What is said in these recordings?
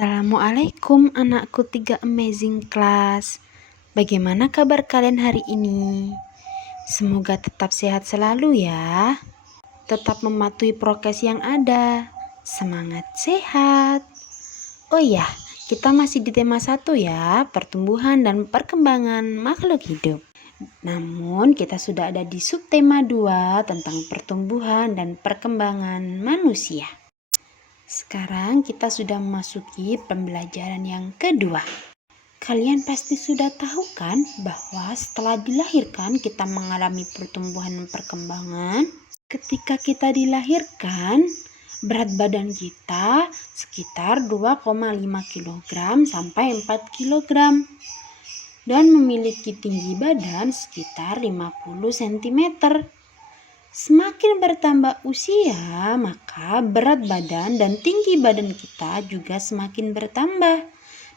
Assalamualaikum anakku 3 amazing class. Bagaimana kabar kalian hari ini? Semoga tetap sehat selalu ya. Tetap mematuhi prokes yang ada. Semangat sehat. Oh iya, kita masih di tema 1 ya, pertumbuhan dan perkembangan makhluk hidup. Namun kita sudah ada di subtema 2 tentang pertumbuhan dan perkembangan manusia. Sekarang kita sudah memasuki pembelajaran yang kedua. Kalian pasti sudah tahu kan bahwa setelah dilahirkan kita mengalami pertumbuhan dan perkembangan. Ketika kita dilahirkan, berat badan kita sekitar 2,5 kg sampai 4 kg dan memiliki tinggi badan sekitar 50 cm. Semakin bertambah usia, maka berat badan dan tinggi badan kita juga semakin bertambah.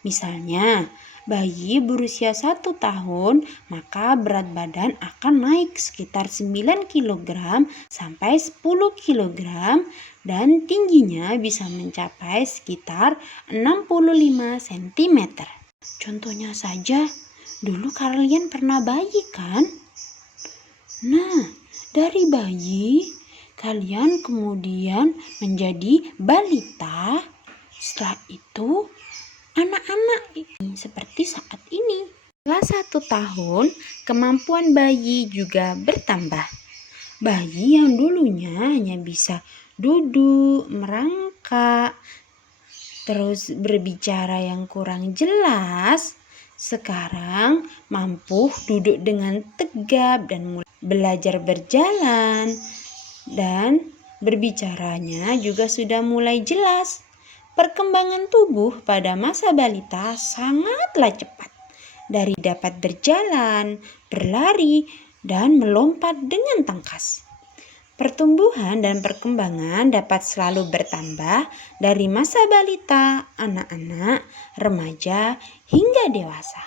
Misalnya, bayi berusia 1 tahun, maka berat badan akan naik sekitar 9 kg sampai 10 kg dan tingginya bisa mencapai sekitar 65 cm. Contohnya saja, dulu kalian pernah bayi kan? Nah, dari bayi, kalian kemudian menjadi balita. Setelah itu, anak-anak seperti saat ini. Setelah 1 tahun, kemampuan bayi juga bertambah. Bayi yang dulunya hanya bisa duduk, merangkak, terus berbicara yang kurang jelas, sekarang mampu duduk dengan tegap dan mulai belajar berjalan dan berbicaranya juga sudah mulai jelas. Perkembangan tubuh pada masa balita sangatlah cepat. Dari dapat berjalan, berlari, dan melompat dengan tangkas. Pertumbuhan dan perkembangan dapat selalu bertambah dari masa balita, anak-anak, remaja, hingga dewasa.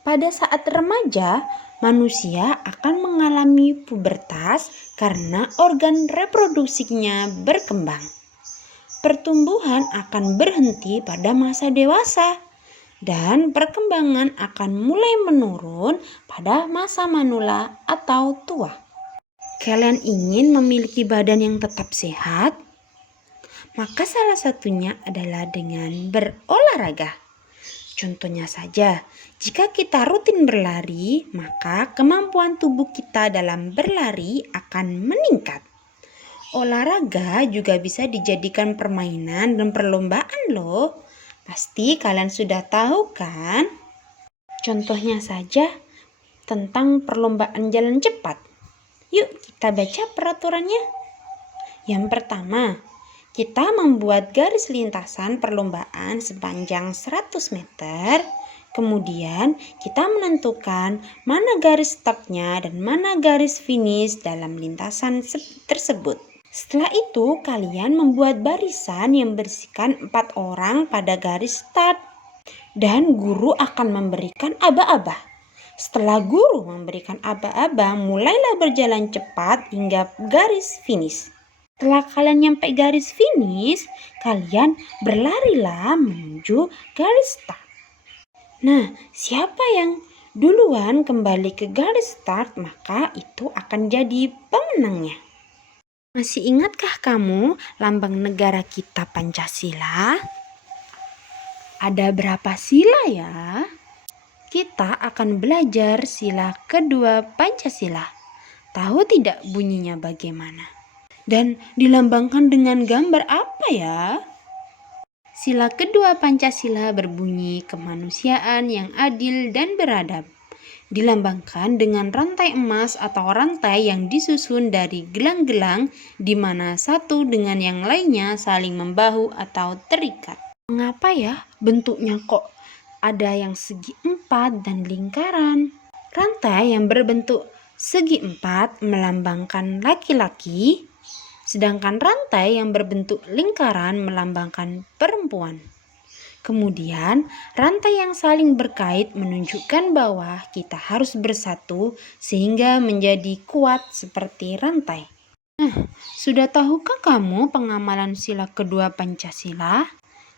Pada saat remaja, manusia akan mengalami pubertas karena organ reproduksinya berkembang. Pertumbuhan akan berhenti pada masa dewasa dan perkembangan akan mulai menurun pada masa manula atau tua. Kalian ingin memiliki badan yang tetap sehat? Maka salah satunya adalah dengan berolahraga. Contohnya saja, jika kita rutin berlari, maka kemampuan tubuh kita dalam berlari akan meningkat. Olahraga juga bisa dijadikan permainan dan perlombaan loh. Pasti kalian sudah tahu kan? Contohnya saja tentang perlombaan jalan cepat. Yuk kita baca peraturannya. Yang pertama, kita membuat garis lintasan perlombaan sepanjang 100 meter. Kemudian kita menentukan mana garis startnya dan mana garis finish dalam lintasan tersebut. Setelah itu kalian membuat barisan yang berisikan 4 orang pada garis start. Dan guru akan memberikan aba-aba. Setelah guru memberikan aba-aba, mulailah berjalan cepat hingga garis finish. Setelah kalian nyampe garis finish, kalian berlarilah menuju garis start. Nah, siapa yang duluan kembali ke garis start, maka itu akan jadi pemenangnya. Masih ingatkah kamu lambang negara kita Pancasila? Ada berapa sila ya? Kita akan belajar sila kedua Pancasila. Tahu tidak bunyinya bagaimana? Dan dilambangkan dengan gambar apa ya? Sila kedua Pancasila berbunyi kemanusiaan yang adil dan beradab. Dilambangkan dengan rantai emas atau rantai yang disusun dari gelang-gelang di mana satu dengan yang lainnya saling membahu atau terikat. Mengapa ya bentuknya kok ada yang segi 4 dan lingkaran? Rantai yang berbentuk segi 4 melambangkan laki-laki, sedangkan rantai yang berbentuk lingkaran melambangkan perempuan. Kemudian, rantai yang saling berkait menunjukkan bahwa kita harus bersatu sehingga menjadi kuat seperti rantai. Nah, sudah tahukah kamu pengamalan sila kedua Pancasila?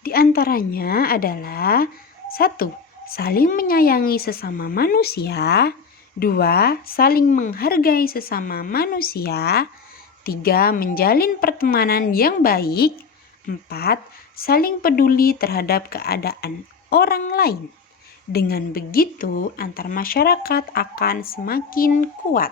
Di antaranya adalah 1. Saling menyayangi sesama manusia. 2. Saling menghargai sesama manusia. 3. Menjalin pertemanan yang baik. 4. Saling peduli terhadap keadaan orang lain. Dengan begitu, antar masyarakat akan semakin kuat.